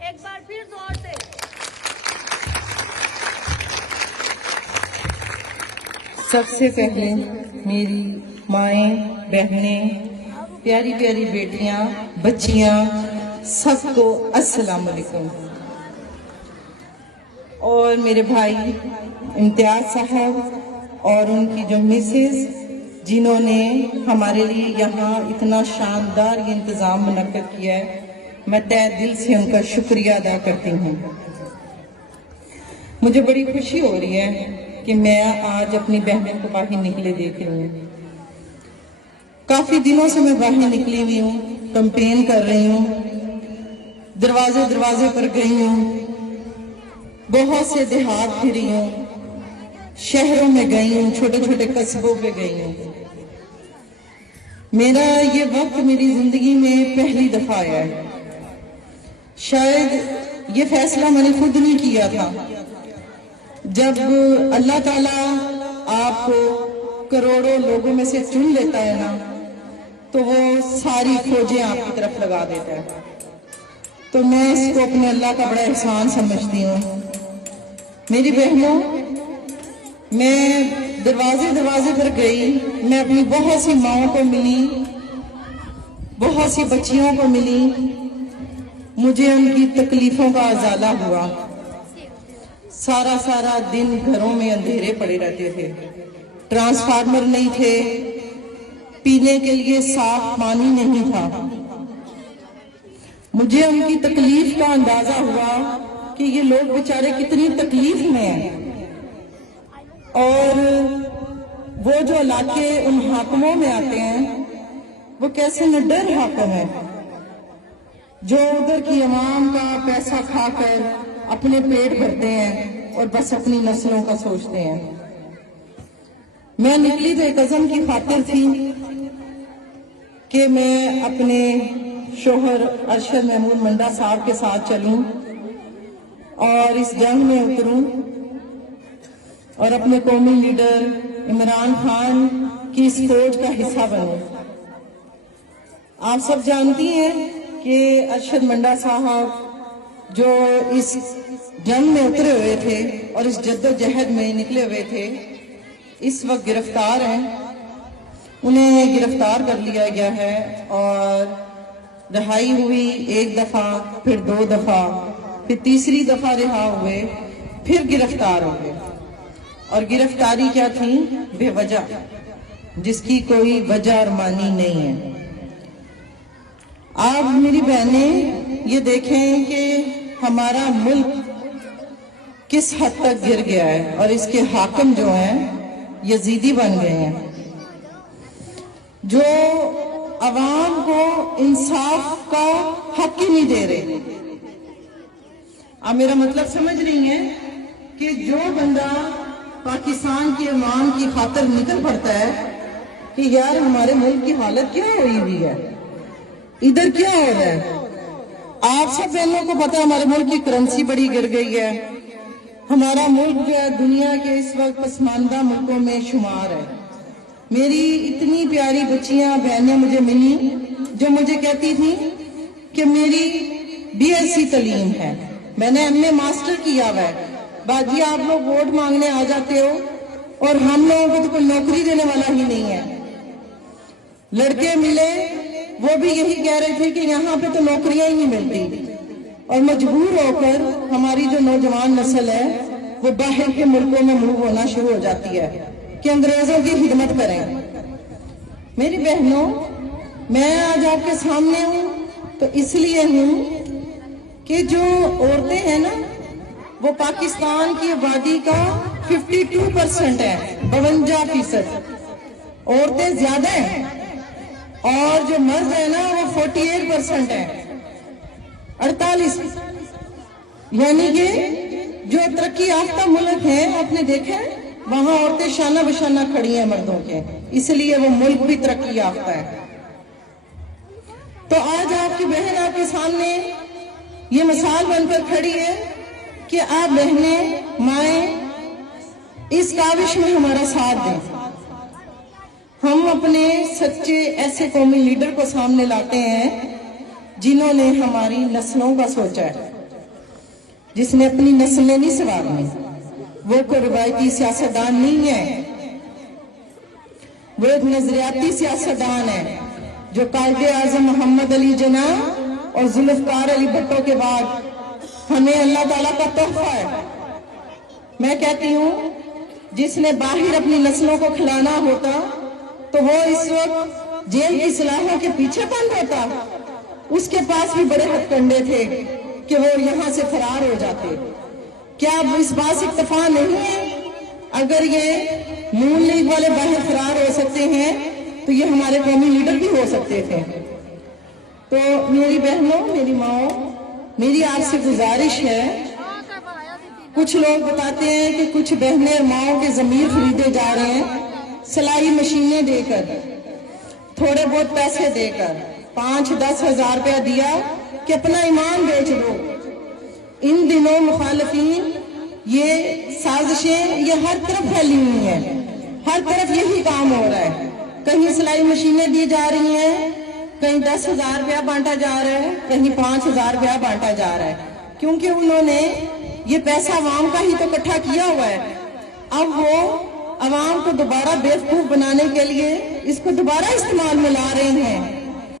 एक बार फिर जोर से। सबसे पहले मेरी माएं, बहनें, प्यारी प्यारी बेटियां, बच्चियां, सबको अस्सलाम वालेकुम। और मेरे भाई इम्तियाज साहब और उनकी जो मिसेस, जिन्होंने हमारे लिए यहाँ इतना शानदार ये इंतज़ाम मुनक्कद किया है, मैं तहे दिल से उनका शुक्रिया अदा करती हूँ। मुझे बड़ी खुशी हो रही है कि मैं आज अपनी बहनों को बाहर निकले देख रही हूँ। काफी दिनों से मैं बाहर निकली हुई हूँ, कैंपेन कर रही हूँ, दरवाजे दरवाजे पर गई हूँ, बहुत से देहात फिरी हूँ, शहरों में गई हूँ, छोटे छोटे कस्बों पे गई हूँ। मेरा ये वक्त मेरी जिंदगी में पहली दफा आया है। शायद ये फैसला मैंने खुद नहीं किया था। जब अल्लाह ताला आपको करोड़ों लोगों में से चुन लेता है ना, तो वो सारी खोजें आपकी तरफ लगा देता है। तो मैं इसको अपने अल्लाह का बड़ा एहसान समझती हूँ। मेरी बहनों, मैं दरवाजे दरवाजे पर गई, मैं अपनी बहुत सी माओं को मिली, बहुत सी बच्चियों को मिली, मुझे उनकी तकलीफों का अजाला हुआ। सारा सारा दिन घरों में अंधेरे पड़े रहते थे, ट्रांसफार्मर नहीं थे, पीने के लिए साफ पानी नहीं था। मुझे उनकी तकलीफ का अंदाजा हुआ कि ये लोग बेचारे कितनी तकलीफ में हैं। और वो जो इलाके उन हाकिमों में आते हैं, वो कैसे निडर हाकिम है, जो उधर की अवाम का पैसा खाकर अपने पेट भरते हैं और बस अपनी नस्लों का सोचते हैं। मैं निकली तो एक अज़म की खातिर थी कि मैं अपने शोहर अरशद महमूद मंडा साहब के साथ चलूं और इस जंग में उतरूं और अपने कौमी लीडर इमरान खान की इस फौज का हिस्सा बनूं। आप सब जानती हैं कि अरशद मंडा साहब जो इस जंग में उतरे हुए थे और इस जद्दोजहद में निकले हुए थे, इस वक्त गिरफ्तार हैं। उन्हें गिरफ्तार कर लिया गया है और रिहाई हुई, एक दफा, फिर 2 दफा, फिर तीसरी दफा रिहा हुए, फिर गिरफ्तार हो गए। और गिरफ्तारी क्या थी? बेवजह, जिसकी कोई वजह और मानी नहीं है। आप मेरी बहनें ये देखें कि हमारा मुल्क किस हद तक गिर गया है और इसके हाकिम जो हैं यजीदी बन गए हैं, जो अवाम को इंसाफ का हक ही नहीं दे रहे। आप मेरा मतलब समझ रही हैं कि जो बंदा पाकिस्तान की अवाम की खातिर निकल पड़ता है कि यार हमारे मुल्क की हालत क्या हुई हुई है, इधर क्या हो रहा है। आप सब बहनों को पता है हमारे मुल्क की करेंसी बड़ी गिर गई है। हमारा मुल्क जो है दुनिया के इस वक्त पसमानदा मुल्कों में शुमार है। मेरी इतनी प्यारी बच्चियां, बहनें मुझे मिली जो मुझे कहती थी कि मेरी BSc तालीम है, मैंने MA मास्टर किया हुआ है, बाजी आप लोग वोट मांगने आ जाते हो और हम लोगों को तो कोई नौकरी देने वाला ही नहीं है। लड़के मिले, वो भी यही कह रहे थे कि यहाँ पे तो नौकरियां ही नहीं मिलती, और मजबूर होकर हमारी जो नौजवान नस्ल है वो बाहर के मुल्कों में मूव होना शुरू हो जाती है कि अंग्रेजों की खिदमत करें। मेरी बहनों, मैं आज आपके सामने हूँ तो इसलिए हूँ कि जो औरतें हैं ना, वो पाकिस्तान की आबादी का 52% है, 52% औरतें ज्यादा हैं, और जो मर्द है ना वो 48% है, 48। यानी कि जो तरक्की याफ्ता मुल्क है आपने देखा है, वहां औरतें शाना बशाना खड़ी हैं मर्दों के, इसलिए वो मुल्क भी तरक्की याफ्ता है। तो आज आपकी बहन आपके सामने ये मिसाल बनकर खड़ी है कि आप बहनें, माएं इस काविश में हमारा साथ दें। हम अपने सच्चे ऐसे कौमी लीडर को सामने लाते हैं जिन्होंने हमारी नस्लों का सोचा है, जिसने अपनी नस्लें नहीं संवारनी, वो कोई रिवायती सियासतदान नहीं है, वो एक नजरियाती सियासतदान है जो कायदे आजम मोहम्मद अली जिन्ना और जुल्फकार अली भुट्टो के बाद हमें अल्लाह ताला का तोहफा है। मैं कहती हूँ जिसने बाहर अपनी नस्लों को खिलाना होता तो वो इस वक्त जेल की सलाखों के पीछे बंद होता। उसके पास भी बड़े हथकंडे थे कि वो यहाँ से फरार हो जाते। क्या अब इस बात से इत्तेफाक नहीं है? अगर ये नून लीग वाले बाहर फरार हो सकते हैं तो ये हमारे कौमी लीडर भी हो सकते थे। तो मेरी बहनों, मेरी माओ, मेरी आपसे गुजारिश है, कुछ लोग बताते हैं कि कुछ बहनें और माओं के जमीर खरीदे जा रहे हैं सिलाई मशीनें देकर, थोड़े बहुत पैसे देकर, 5-10 हजार रुपया दिया कि अपना ईमान बेच दो। इन दिनों मुखालिफिन ये साजिशें ये हर तरफ फैली हुई हैं, हर तरफ यही काम हो रहा है। कहीं सिलाई मशीनें दी जा रही हैं, कहीं 10 हजार रुपया बांटा जा रहा है, कहीं 5 हजार रुपया बांटा जा रहा है, क्योंकि उन्होंने ये पैसा अवाम का ही तो इकट्ठा किया हुआ है। अब वो अवाम को दोबारा बेवकूफ बनाने के लिए इसको दोबारा इस्तेमाल में ला रहे हैं।